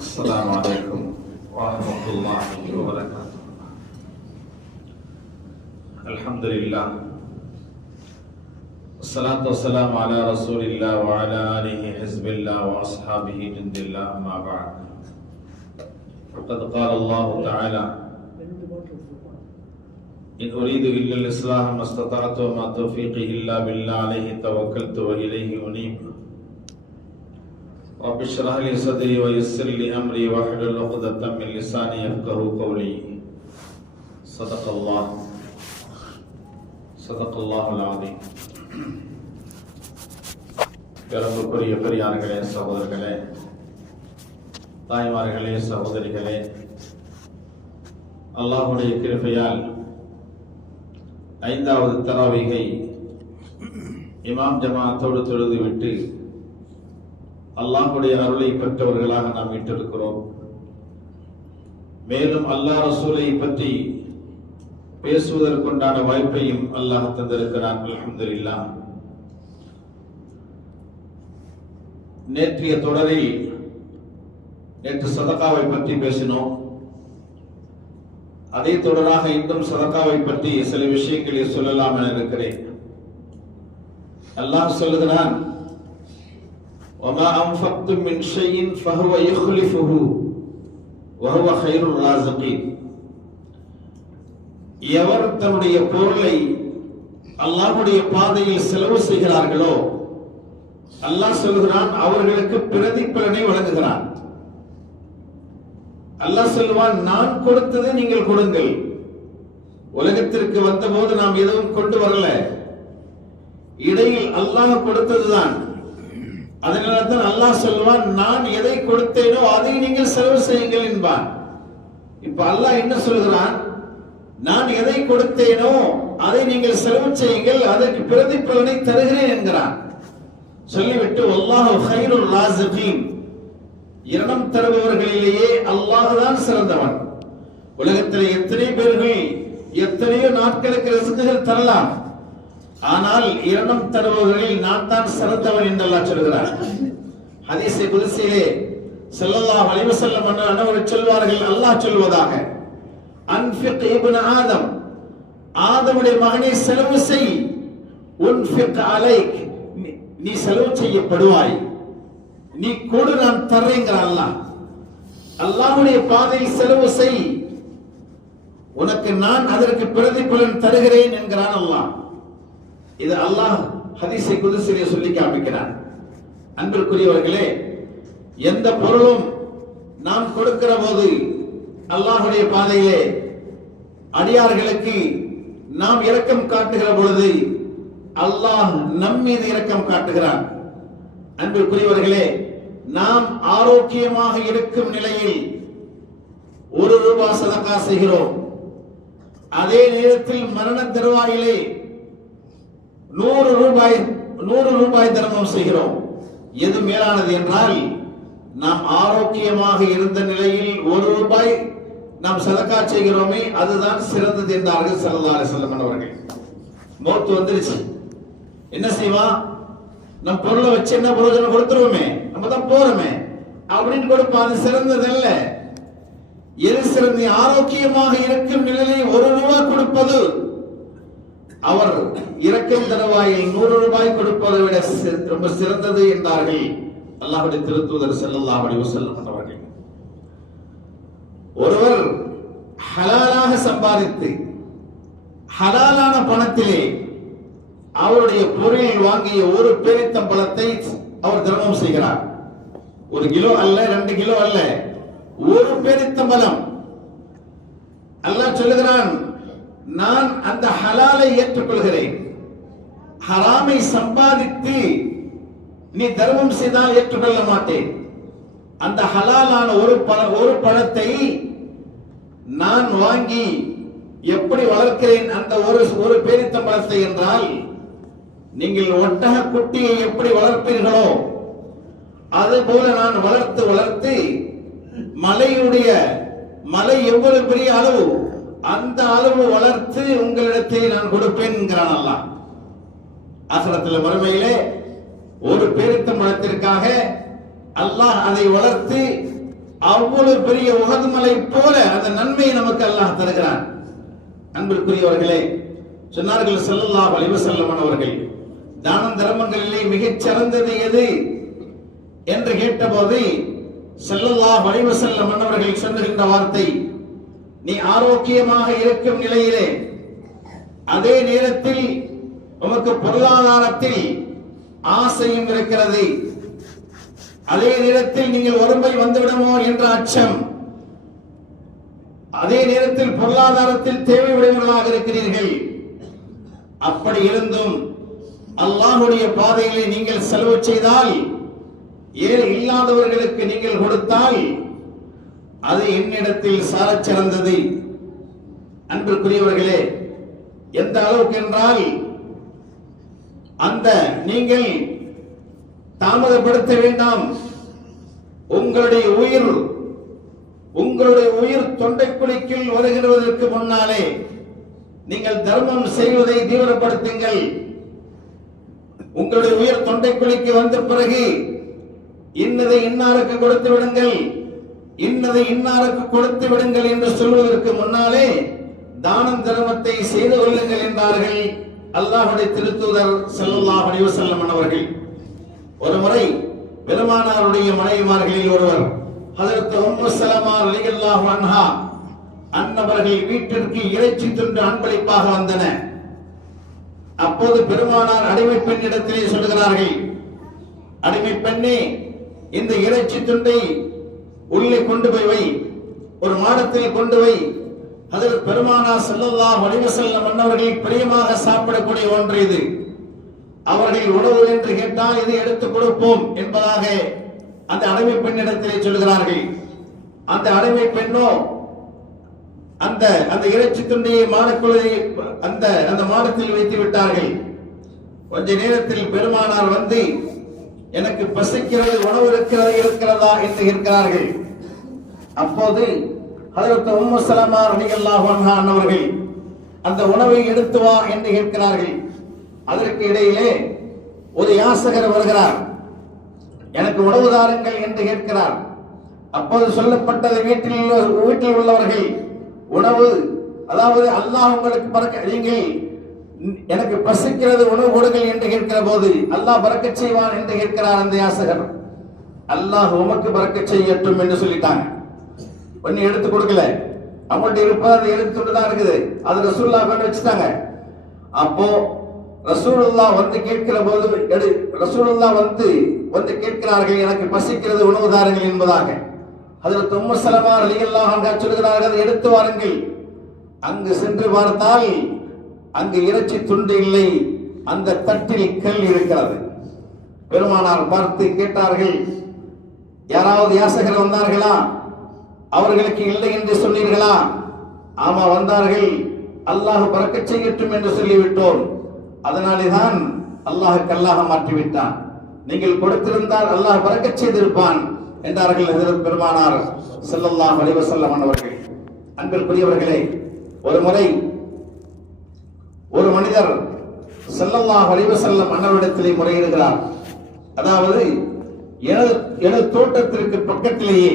السلام عليكم ورحمة الله وبركاته. الحمد لله. والصلاة والسلام على رسول الله وعلى آله حزب الله وأصحابه جند الله أما بعد. فقد قال الله تعالى إن أريد إلا الإصلاح ما استطعت وما توفيقي إلا بالله عليه توكلت وإليه أنيب. رب اشرح لي صدري ويسر لي امري واحلل عقدة من لساني يفقهوا قولي صدق الله صدق الله العظيم பெரும்புக்குரிய பெரியார்களே சகோதரர்களே தாய்மார்களே சகோதரிகளே அல்லாஹுடைய கிருபையால் ஐந்தாவது தராவிகை இமாம் ஜமாத்தோடு தொழுது விட்டு அல்லாஹுடைய அருளை பெற்றவர்களாக நாம் விட்டிருக்கிறோம் மேலும் அல்லாஹ் ரசூலை பற்றி பேசுவதற்குண்டான வாய்ப்பையும் அல்லாஹ் தந்திருக்கிறான் அல்ஹம்துலில்லாஹ் நேற்றைய தொடரில் நேற்று சதகாவை பற்றி பேசினோம். அதே தொடராக இன்னும் சதகாவை பற்றி சில விஷயங்களை சொல்லலாம் என இருக்கிறேன். அல்லாஹ் சொல்லுகிறான் وما أنفقتم من شيء فهو يخلفه وهو خير الرازقين எவர் தன்னுடைய பொருளை அல்லாஹ்வுடைய பாதையில் செலவு செய்கிறார்களோ அல்லாஹ் சொல்கிறான் அவர்களுக்கு பிரதிபலனை வழங்குகிறான் அல்லாஹ் சொல்லுவான் நான் கொடுத்ததை நீங்கள் கொடுங்கள் உலகத்திற்கு வந்தபோது நாம் எதுவும் கொண்டு வரல இடையில் அல்லாஹ் கொடுத்ததுதான் அதனால தான் அல்லாஹ் சொல்லுவான் நான் எதை கொடுத்தேனோ அதை நீங்கள் செலவு செய்யுங்கள் என்பான். இப்ப அல்லாஹ் என்ன சொல்கிறான் நான் எதை கொடுத்தேனோ அதை நீங்கள் செலவு செய்யுங்கள் அதற்கு பிரதிபலனை தருகிறேன் என்கிறான். சொல்லிவிட்டு அல்லாஹ் ஹைருல் ராசிகீன் இரணம் தருபவர்களிலேயே அல்லாஹ் தான் சிறந்தவன். உலகத்தில் எத்தனை பேர்கள் எத்தனையோ நாட்களுக்கு ரசிகர்கள் தரலாம். ஆனால் இரணம் தருபவர்களில் நான் தான் சிறந்தவன் என்று அல்லாஹ் சொல்கிறார். ஹதீஸை குதிசிலே செல்லல்லா அலைஹி செல்ல அன்னவர் சொல்வார்கள் அல்லாஹ் சொல்வதாக. அன்ஃபிக் இப்னு ஆதம் ஆதமுடைய மகனை செலவு செய் உன்ஃபிக் அலைக் நீ- நீ செலவு செய்யப்படுவாய். நீ கொடு நான் தர்றேங்கிற அல்லாஹ். அல்லாஹுடைய பாதையில் செலவு செய். உனக்கு நான் அதற்கு பிரதிபலன் தருகிறேன் என்கிறான் அல்லாஹ். இது அல்லாஹ் ஹதீஸை குதிசிலே சொல்லி காமிக்கிறார். அன்பிற்குரியவர்களே எந்த பொருளும் நாம் கொடுக்கிற போது அல்லாஹுடைய பாதையிலே அடியார்களுக்கு நாம் இரக்கம் காட்டுகிற பொழுது அல்லாஹ் நம் மீது இரக்கம் காட்டுகிறான். அன்பிற்குரியவர்களே நாம் ஆரோக்கியமாக இருக்கும் நிலையில் ஒரு ரூபாய் சதக்கா செய்கிறோம். அதே நேரத்தில் மரண தருவாயிலே நூறு ரூபாய் நூறு ரூபாய் தர்மம் செய்கிறோம். எது மேலானது என்றால் நாம் ஆரோக்கியமாக இருந்த நிலையில் ஒரு ரூபாய் நாம் சதக்கா செய்கிறோமே அதுதான் சிறந்தது என்றார்கள் ஸல்லல்லாஹு செல்லமன் அவர்கள். மௌத்து வந்துருச்சு. என்ன செய்வான் நம் பொருளை வச்சு என்ன பிரயோஜனம் கொடுத்துருவோமே? நம்ம தான் போறோமே. அப்படின்னு கொடுப்பான் அது சிறந்தது அல்ல எது சிறந்த ஆரோக்கியமாக இருக்கும் நிலையில் ஒரு ரூபாய் கொடுப்பது அவர் இரக்கம் தருவாயில் நூறு ரூபாய் கொடுப்பதை விட ரொம்ப சிறந்தது என்றார்கள். அல்லாஹுடைய திருத்தூதர் ஸல்லல்லாஹு செல்லும் அவர்கள். ஒருவர் ஹலாலாக சம்பாதித்து ஹலாலான பணத்திலே அவருடைய பொருளில் வாங்கிய ஒரு பேரித்தம்பழத்தை அவர் திரமம் செய்கிறார். ஒரு கிலோ அல்ல ரெண்டு கிலோ அல்ல ஒரு பேரித்தம்பலம் அல்லாஹ் சொல்லுகிறான் நான் அந்த ஹலாலை ஏற்றுக்கொள்கிறேன். ஹராமை சம்பாதித்து நீ தர்மம் செய்தால் ஏற்றுக்கொள்ள மாட்டேன். அந்த ஹலாலான ஒரு பழ ஒரு பழத்தை நான் வாங்கி எப்படி வளர்க்கிறேன் அந்த ஒரு ஒரு பேரித்த பழத்தை என்றால் நீங்கள் ஒட்டக குட்டியை எப்படி வளர்ப்பீர்களோ அதே போல நான் வளர்த்து வளர்த்து மலையுடைய மலை எவ்வளவு பெரிய அளவு அந்த அளவு வளர்த்து உங்களிடத்தை நான் கொடுப்பேன் என்கிறான் அல்லாஹ். ஆசனத்தில் மறுமையிலே ஒரு பேருத்த மனத்திற்காக அல்லாஹ் அதை வளர்த்து அவ்வளவு பெரிய உகதுமலை போல அந்த நன்மையை நமக்கு அல்லாஹ் தருகிறான். அன்பிற்குரியவர்களே சொன்னார்கள் செல்லல்லா வலிவு வஸல்லம் அவர்கள் தானம் தர்மங்களிலே மிகச் சிறந்தது எது? என்று கேட்டபோது செல்லல்லா வலிவு செல்ல அவர்கள் சொல்லுகின்ற வார்த்தை நீ ஆரோக்கியமாக இருக்கும் நிலையிலே அதே நேரத்தில் உமக்கு பொருளாதாரத்தில் ஆசையும் இருக்கிறது. அதே நேரத்தில் நீங்கள் வறுமை வந்துவிடுமோ என்ற அச்சம். அதே நேரத்தில் பொருளாதாரத்தில் தேவை உடையவர்களாக இருக்கிறீர்கள். அப்படி இருந்தும் அல்லாஹுடைய பாதைகளை நீங்கள் செலவு செய்தால் ஏழு இல்லாதவர்களுக்கு நீங்கள் கொடுத்தால் அது என்னிடத்தில் சாரச் சிறந்தது அன்பிற்குரியவர்களே எந்த அளவுக்கு என்றால் அந்த நீங்கள் தாமதப்படுத்த வேண்டாம். உங்களுடைய உயிர் உங்களுடைய உயிர் தொண்டைக்குழிக்குள் வருகிறதற்கு முன்னாலே நீங்கள் தர்மம் செய்வதை தீவிரப்படுத்துங்கள். உங்களுடைய உயிர் தொண்டைக்குழிக்கு வந்த பிறகு இன்னதை இன்னாருக்கு கொடுத்து விடுங்கள். இன்னதை இன்னாருக்கு கொடுத்து விடுங்கள் என்று சொல்வதற்கு முன்னாலே தானம் தர்மத்தை செய்து கொள்ளுங்கள் என்றார்கள் அல்லாஹுடைய திருத்தூதர் செல்லல்லா அலைஹி வஸல்லம் அவர்கள். ஒரு முறை பெருமானாருடைய மனைவிமார்களில் ஒருவர் அதற்கு உம்மு சலமா ரலியல்லாஹு அன்ஹா அன்னவர்கள் வீட்டிற்கு இறைச்சி துண்டு அன்பளிப்பாக வந்தன. அப்போது பெருமானார் அடிமை பெண்ணிடத்திலே சொல்லுகிறார்கள் அடிமை பெண்ணே இந்த இறைச்சி துண்டை உள்ளே கொண்டு போய் வை. ஒரு மாடத்தில் கொண்டு வை. அதில் பெருமானா செல்லல்லா வடிவ செல்லம் மன்னவர்கள் பிரியமாக சாப்பிடக்கூடிய ஒன்று இது. அவர்கள் உணவு என்று கேட்டால் இதை எடுத்துக் கொடுப்போம் என்பதாக அந்த அடிமை பெண்ணிடத்திலே சொல்கிறார்கள். அந்த அடிமை பெண்ணோ அந்த அந்த இறைச்சி துண்டியை மாடக்குழுவை அந்த அந்த மாடத்தில் வைத்து விட்டார்கள் கொஞ்ச நேரத்தில் பெருமானார் வந்து எனக்கு பசிக்கிறது உணவு இருக்கிறது இருக்கிறதா என்று இருக்கிறார்கள் அப்போது ஹதரத் உம்மு சலமா ரலியல்லாஹு அன்ஹா அந்த உணவை எடுத்து வா என்று கேட்கிறார்கள். அதற்கு இடையிலே ஒரு யாசகர் வருகிறார். எனக்கு உணவு தாருங்கள் என்று கேட்கிறார். அப்போது சொல்லப்பட்டது வீட்டில் வீட்டில் உள்ளவர்கள் உணவு அதாவது அல்லாஹ் உங்களுக்கு பறக்க நீங்கள் எனக்கு பசிக்கிறது உணவு கொடுங்கள் என்று கேட்கிற போது அல்லாஹ் பறக்க செய்வான் என்று கேட்கிறார் அந்த யாசகர். அல்லாஹ் உமக்கு பறக்க செய்யட்டும் என்று சொல்லிட்டாங்க. ஒன்னு எடுத்து கொடுக்கல. அவங்கள்ட்ட இருப்பா அதை எடுத்துட்டு தான் இருக்குது. அது ரசூல்லா கொண்டு வச்சுட்டாங்க. அப்போ ரசூலுல்லா வந்து கேட்கிற போது எடு ரசூலுல்லா வந்து வந்து கேட்கிறார்கள் எனக்கு பசிக்கிறது உணவு தாருங்கள் என்பதாக. அதில் உம்மு சலமா ரலியல்லாஹு சொல்கிறார்கள் எடுத்து வாருங்கள். அங்கு சென்று பார்த்தால் அங்கு இறைச்சி துண்டு இல்லை. அந்த தட்டில் கல் இருக்கிறது. பெருமானார் பார்த்து கேட்டார்கள் யாராவது யாசகர் வந்தார்களா? அவர்களுக்கு இல்லை என்று சொன்னீர்களா? ஆமா வந்தார்கள். அல்லாஹ் பறக்க செய்யட்டும் என்று சொல்லிவிட்டோம். அதனாலே தான் அல்லாஹ் கல்லாக மாற்றிவிட்டான். நீங்கள் கொடுத்திருந்தால் அல்லாஹ் பறக்க செய்திருப்பான் என்றார்கள் ஹஜரத் பெருமானார் செல்லல்லாம் அலைஹி அவர்கள். அன்பிற்குரியவர்களே ஒரு முறை ஒரு மனிதர் செல்லல்லா அலைஹி செல்ல மன்னரிடத்திலே முறையிடுகிறார். அதாவது எனது எனது தோட்டத்திற்கு பக்கத்திலேயே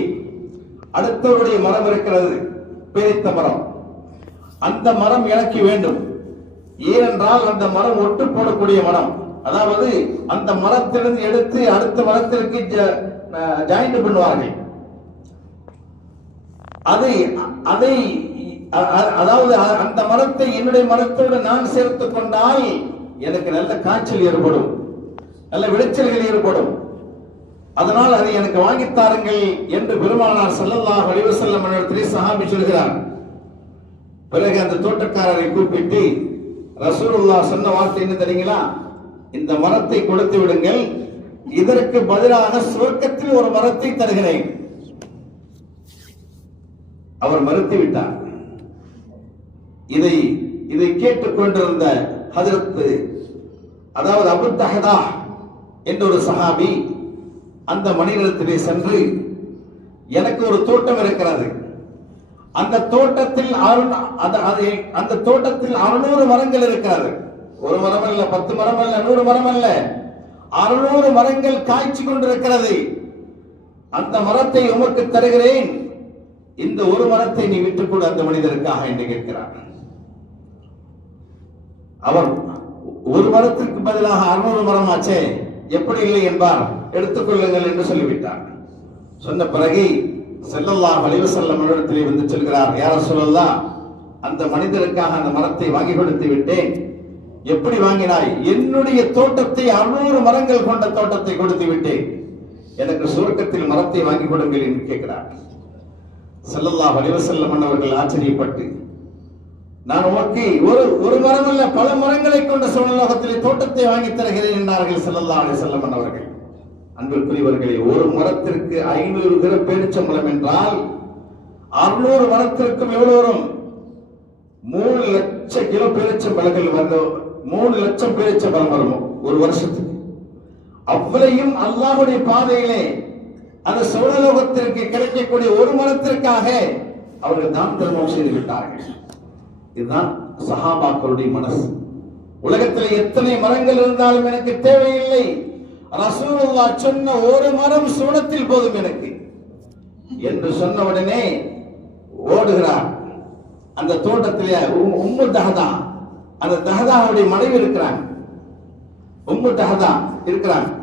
அடுத்தவருடைய மரம் இருக்கிறது பேரித்த மரம். அந்த மரம் எனக்கு வேண்டும். ஏனென்றால் அந்த மரம் ஒட்டு போடக்கூடிய மரம். அதாவது அந்த மரத்திலிருந்து எடுத்து அடுத்த மரத்திற்கு ஜாயிண்ட் பண்ணுவார்கள். அதை அதை அதாவது அந்த மரத்தை என்னுடைய மரத்தோடு நான் சேர்த்துக் கொண்டால் எனக்கு நல்ல காய்ச்சல் ஏற்படும். நல்ல விளைச்சல்கள் ஏற்படும். அதனால் அதை எனக்கு வாங்கித் தாருங்கள் என்று பெருமானார் ஸல்லல்லாஹு அலைஹி வஸல்லம் இடத்திலே சஹாபி சொல்கிறார். பிறகு அந்த தோட்டக்காரரை கூப்பிட்டு ரசூலுல்லா சொன்ன வார்த்தை என்ன தெரியுங்களா? இந்த மரத்தை கொடுத்து விடுங்கள் இதற்கு பதிலாக சுவர்க்கத்தில் ஒரு மரத்தை தருகிறேன். அவர் மறுத்து விட்டார். இதை இதை கேட்டுக் கொண்டிருந்த அதாவது அபு தஹதா என்ற ஒரு சஹாபி அந்த மனிதத்திலே சென்று எனக்கு ஒரு தோட்டம் இருக்கிறது. அந்த தோட்டத்தில் அருண் அந்த அந்த தோட்டத்தில் அறுநூறு மரங்கள் இருக்கிறது. ஒரு மரம் அல்ல பத்து மரம் அல்ல நூறு மரம் அல்ல. அறுநூறு மரங்கள் காய்ச்சி கொண்டிருக்கிறது. அந்த மரத்தை உமக்கு தருகிறேன். இந்த ஒரு மரத்தை நீ விட்டுக்கொடு அந்த மனிதருக்காக என்று கேட்கிறான் அவர் ஒரு மரத்திற்கு பதிலாக அறுநூறு மரம் ஆச்சே எப்படி இல்லை என்பார். எடுத்துக்கொள்ளுங்கள் என்று சொல்லிவிட்டார். சொன்ன பிறகு செல்லல்லா வலிவு செல்லம் இடத்திலே வந்து சொல்கிறார் யார சொல்லலாம் அந்த மனிதருக்காக அந்த மரத்தை வாங்கி கொடுத்து விட்டேன். எப்படி வாங்கினாய்? என்னுடைய தோட்டத்தை அறுநூறு மரங்கள் கொண்ட தோட்டத்தை கொடுத்து விட்டேன். எனக்கு சுருக்கத்தில் மரத்தை வாங்கி கொடுங்கள் என்று கேட்கிறார். செல்லல்லா வலிவு செல்லம் அவர்கள் ஆச்சரியப்பட்டு நான் உமக்கு ஒரு ஒரு மரம் அல்ல பல மரங்களை கொண்ட சுவனலோகத்திலே தோட்டத்தை வாங்கி தருகிறேன் என்றார்கள் செல்லல்லா அலி செல்லம் அவர்கள். அன்பிற்குரியவர்களே ஒரு மரத்திற்கு ஐநூறு கிர பேரிச்சம்பளம் என்றால் அறுநூறு மரத்திற்கும் எவ்வளவு வரும்? மூணு லட்சம் கிலோ பேரிச்சம்பழங்கள் வந்து மூணு லட்சம் பேரிச்சம்பழம் வரும் ஒரு வருஷத்துக்கு. அவ்வளையும் அல்லாஹுடைய பாதையிலே அந்த சோழலோகத்திற்கு கிடைக்கக்கூடிய ஒரு மரத்திற்காக அவர்கள் தான் திருமணம் செய்து விட்டார்கள். இதுதான் சஹாபாக்களுடைய மனசு. உலகத்தில் எத்தனை மரங்கள் இருந்தாலும் எனக்கு தேவையில்லை. ரசூலுல்லா சொன்ன ஒரு மரம் சுவனத்தில் போதும் எனக்கு. என்று சொன்ன உடனே ஓடுகிறார் அந்த தோட்டத்திலே உம்- உம்மு தஹதா. அந்த தஹதாவுடைய மனைவி இருக்கிறாங்க. உம்மு தஹதா இருக்கிறாங்க.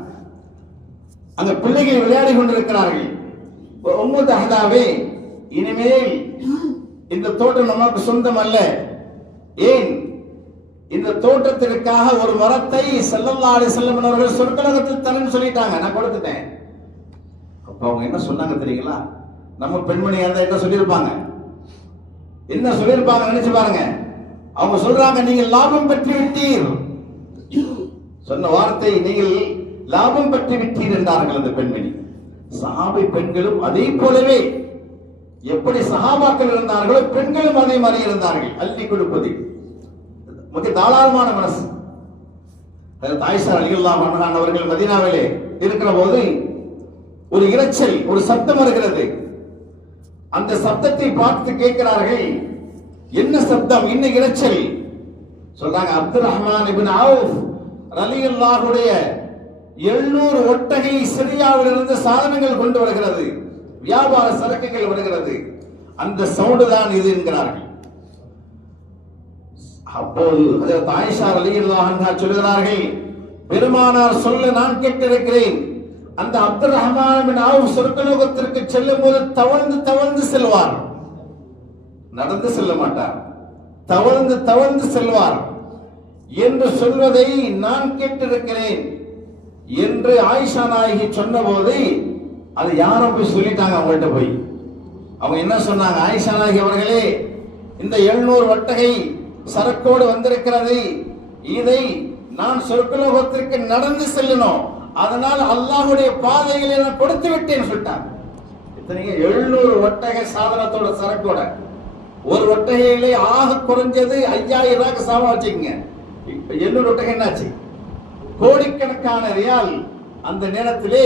அந்த பிள்ளைகள் விளையாடி கொண்டிருக்கிறார்கள். உம்மு தஹதாவே இனிமேல் இந்த தோட்டம் நமக்கு சொந்தம் அல்ல ஏன்? இந்த தோட்டத்திற்காக ஒரு மரத்தை செல்லல்லாடி அலி அவர்கள் சொற்கலகத்தில் தரேன்னு சொல்லிட்டாங்க. நான் கொடுத்துட்டேன். அப்ப அவங்க என்ன சொன்னாங்க தெரியுங்களா? நம்ம பெண்மணி இருந்தா என்ன சொல்லியிருப்பாங்க? என்ன சொல்லியிருப்பாங்க நினைச்சு பாருங்க. அவங்க சொல்றாங்க நீங்கள் லாபம் பெற்று விட்டீர் சொன்ன வார்த்தை நீங்கள் லாபம் பெற்று விட்டீர் என்றார்கள் அந்த பெண்மணி. சாபை பெண்களும் அதே போலவே. எப்படி சஹாபாக்கள் இருந்தார்களோ பெண்களும் அதே மாதிரி இருந்தார்கள். அள்ளி கொடுப்பது. மிக தாராளமான மனசு. தாய்சார் ஆயிஷா அலிகுல்லா மன்ஹான் அவர்கள் மதீனாவிலே இருக்கிற போது ஒரு இரைச்சல் ஒரு சத்தம் வருகிறது. அந்த சத்தத்தை பார்த்து கேட்கிறார்கள் என்ன சப்தம் என்ன இரைச்சல்? சொல்றாங்க அப்துல் ரஹ்மான் இபின் அவுஃப் ரலியுல்லாஹுடைய எழுநூறு ஒட்டகை சிரியாவிலிருந்து சாதனங்கள் கொண்டு வருகிறது. வியாபார சரக்குகள் வருகிறது. அந்த சவுண்டு தான் இது என்கிறார்கள். அப்போது ஹஜரத் ஆயிஷா ரலியல்லாஹு சொல்கிறார்கள் பெருமானார் சொல்ல நான் கேட்டிருக்கிறேன். அந்த அப்துல் ரஹ்மான் பின் சொர்க்கலோகத்திற்கு செல்லும் போது தவழ்ந்து தவழ்ந்து செல்வார். நடந்து செல்ல மாட்டார். தவழ்ந்து தவழ்ந்து செல்வார். என்று சொல்வதை நான் கேட்டிருக்கிறேன். என்று ஆயிஷா நாயகி சொன்னபோது அது யாரோ போய் சொல்லிட்டாங்க அவங்கள்ட்ட போய். அவங்க என்ன சொன்னாங்க? ஆயிஷா நாயகி அவர்களே இந்த எழுநூறு வட்டகை சரக்கோடு வந்திருக்கிறது. இதை நான் சொர்க்கலோகத்திற்கு நடந்து செல்லணும். அதனால் அல்லாஹுடைய பாதையில் நான் கொடுத்து விட்டேன்னு சொல்லிட்டாங்க. இத்தனைக்கு எழுநூறு வட்டகை சாதனத்தோட சரக்கோட. ஒரு ஒட்டகையிலே ஆக குறைஞ்சது ஐயாயிரம் ரூபாய்க்கு சாதம் வச்சுக்கோங்க. எழுநூறு ஒட்டகை என்னாச்சு? கோடிக்கணக்கான ரியால் அந்த நேரத்திலே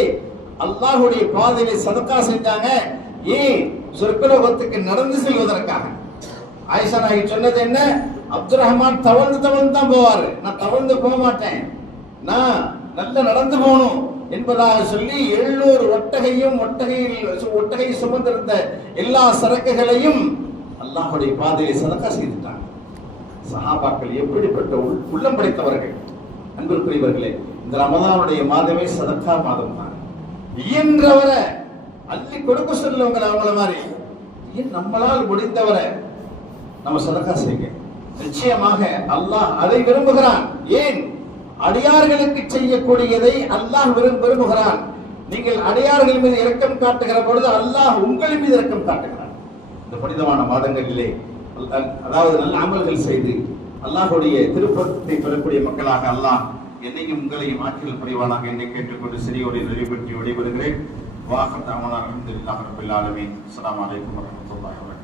அல்லாஹ்வுடைய பாதையிலே சதக்கா செஞ்சாங்க. ஏன்? சொர்க்கலோகத்துக்கு நடந்து செல்வதற்காக. ஆயிஷா நாயகி சொன்னது என்ன? அப்துல் ரஹ்மான் தவழ்ந்து தவழ்ந்து தான் போவாரு. நான் தவழ்ந்து போக மாட்டேன் நான் நல்ல நடந்து போகணும் என்பதாக சொல்லி எழுநூறு ஒட்டகையும் ஒட்டகையில் ஒட்டகை சுமந்திருந்த எல்லா சரக்குகளையும் அல்லாஹுடைய பாதையை சதக்கா செய்துட்டாங்க. சஹாபாக்கள் எப்படிப்பட்ட உள்- உள்ளம் படைத்தவர்கள்? அன்பிற்குரியவர்களே இந்த ரமதானுடைய மாதமே சதக்கா மாதம் தான் இயன்றவரை அள்ளி கொடுக்க சொல்லுவங்க அவங்கள மாதிரி. ஏன் நம்மளால் முடிந்தவரை நம்ம சதக்கா செய்ய நிச்சயமாக அல்லாஹ் அதை விரும்புகிறான். ஏன்? அடியார்களுக்கு செய்யக்கூடியதை அல்லாஹ் விரும்புகிறான். நீங்கள் அடியார்கள் மீது இரக்கம் காட்டுகிற பொழுது அல்லாஹ் உங்கள் மீது இரக்கம் காட்டுகிறான். இந்த புனிதமான மாதங்களிலே அதாவது நல்ல அமல்கள் செய்து அல்லாஹுடைய திருப்பத்தை பெறக்கூடிய மக்களாக அல்லாஹ் என்னையும் உங்களையும் ஆற்றல் புரிவானாக என்னை கேட்டுக்கொண்டு சிறியோரை நிறைவேற்றி விடைபெறுகிறேன். வாகத்தாமனாக தாமனா அலமதுல்லாஹ் ரபில் ஆலமீன். அஸ்ஸலாமு அலைக்கும் வரஹ்மத்துல்லாஹி